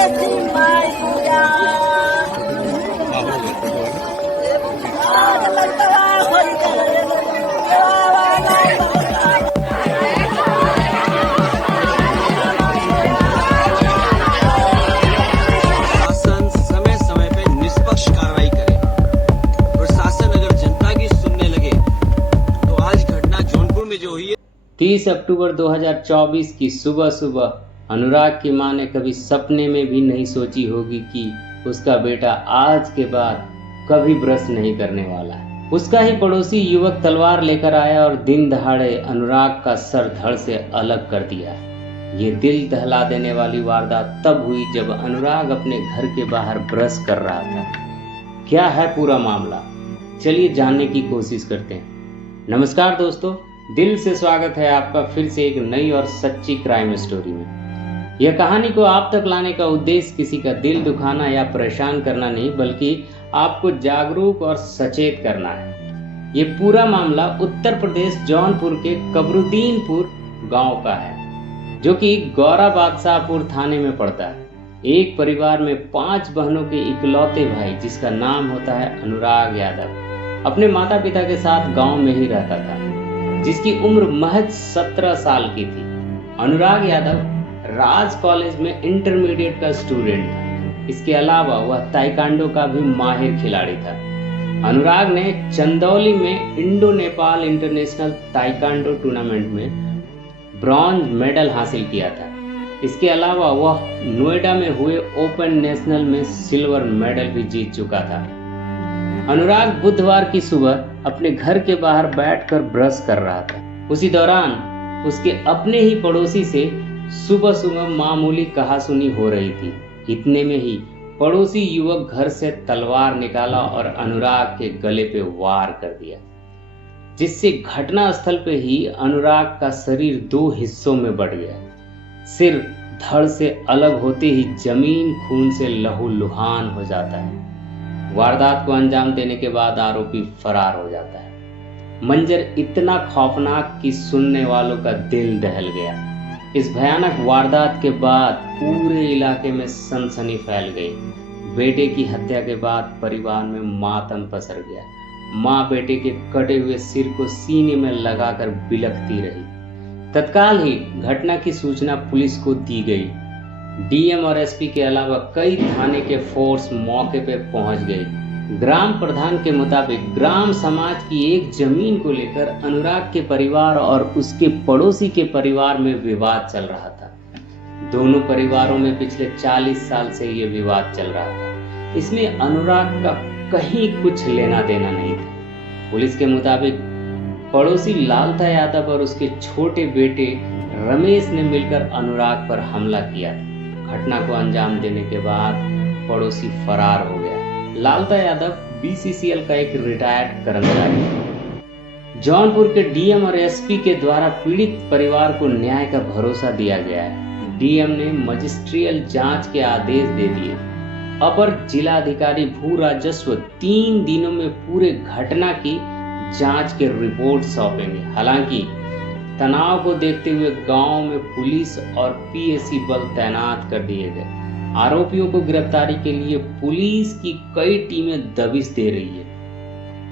शासन समय समय पे निष्पक्ष कार्रवाई करे। प्रशासन अगर जनता की सुनने लगे तो आज घटना जौनपुर में जो हुई है 30 अक्टूबर 2024 की सुबह सुबह अनुराग की मां ने कभी सपने में भी नहीं सोची होगी कि उसका बेटा आज के बाद कभी ब्रश नहीं करने वाला है। उसका ही पड़ोसी युवक तलवार लेकर आया और दिन दहाड़े अनुराग का सर धड़ से अलग कर दिया। ये दिल दहला देने वाली वारदात तब हुई जब अनुराग अपने घर के बाहर ब्रश कर रहा था। क्या है पूरा मामला, चलिए जानने की कोशिश करते हैं। नमस्कार दोस्तों, दिल से स्वागत है आपका फिर से एक नई और सच्ची क्राइम स्टोरी में। यह कहानी को आप तक लाने का उद्देश्य किसी का दिल दुखाना या परेशान करना नहीं, बल्कि आपको जागरूक और सचेत करना है। ये पूरा मामला उत्तर प्रदेश जौनपुर के कबरुद्दीनपुर गांव का है, जो कि गौरा बादशाहपुर थाने में पड़ता है। एक परिवार में 5 बहनों के इकलौते भाई, जिसका नाम होता है अनुराग यादव, अपने माता पिता के साथ गांव में ही रहता था, जिसकी उम्र महज 17 साल की थी। अनुराग यादव राज कॉलेज में इंटरमीडिएट का स्टूडेंट था। इसके अलावा वह ताइक्वांडो का भी माहिर खिलाड़ी था। अनुराग ने चंदौली में Indo Nepal international taekwondo tournament में ब्रॉन्ज मेडल हासिल किया था। इसके अलावा वह नोएडा में हुए ओपन नेशनल में सिल्वर मेडल भी जीत चुका था। अनुराग बुधवार की सुबह अपने घर के बाहर बैठकर ब्रश कर रहा था। उसी दौरान उसके अपने ही पड़ोसी से सुबह सुबह मामूली कहासुनी हो रही थी। इतने में ही पड़ोसी युवक घर से तलवार निकाला और अनुराग के गले पे वार कर दिया, जिससे घटना स्थल पे ही अनुराग का शरीर 2 हिस्सों में बट गया। सिर धड़ से अलग होते ही जमीन खून से लहूलुहान हो जाता है। वारदात को अंजाम देने के बाद आरोपी फरार हो जाता है। मंजर इतना खौफनाक कि सुनने वालों का दिल दहल गया। इस भयानक वारदात के बाद पूरे इलाके में सनसनी फैल गई। बेटे की हत्या के बाद परिवार में मातम पसर गया। मां बेटे के कटे हुए सिर को सीने में लगाकर बिलखती रही। तत्काल ही घटना की सूचना पुलिस को दी गई। डीएम और एसपी के अलावा कई थाने के फोर्स मौके पे पहुंच गई। ग्राम प्रधान के मुताबिक ग्राम समाज की एक जमीन को लेकर अनुराग के परिवार और उसके पड़ोसी के परिवार में विवाद चल रहा था। दोनों परिवारों में पिछले 40 साल से ये विवाद चल रहा था। इसमें अनुराग का कहीं कुछ लेना देना नहीं था। पुलिस के मुताबिक पड़ोसी लालता यादव और उसके छोटे बेटे रमेश ने मिलकर अनुराग पर हमला किया। घटना को अंजाम देने के बाद पड़ोसी फरार हो गया। लालता यादव बीसीसीएल का एक रिटायर्ड कर्मचारी है। जौनपुर के डीएम और एसपी के द्वारा पीड़ित परिवार को न्याय का भरोसा दिया गया है। डीएम ने मजिस्ट्रियल जांच के आदेश दे दिए। अपर जिलाधिकारी भू राजस्व 3 दिनों में पूरे घटना की जांच के रिपोर्ट सौंपेंगे। हालांकि तनाव को देखते हुए गांव में पुलिस और पीएसी बल तैनात कर दिए गए। आरोपियों को गिरफ्तारी के लिए पुलिस की कई टीमें दबिश दे रही है।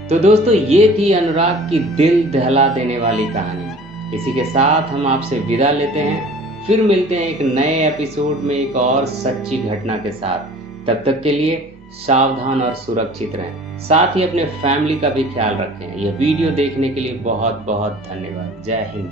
तो दोस्तों, ये थी अनुराग की दिल दहला देने वाली कहानी। इसी के साथ हम आपसे विदा लेते हैं। फिर मिलते हैं एक नए एपिसोड में एक और सच्ची घटना के साथ। तब तक के लिए सावधान और सुरक्षित रहें। साथ ही अपने फैमिली का भी ख्याल रखें। यह वीडियो देखने के लिए बहुत बहुत धन्यवाद। जय हिंद।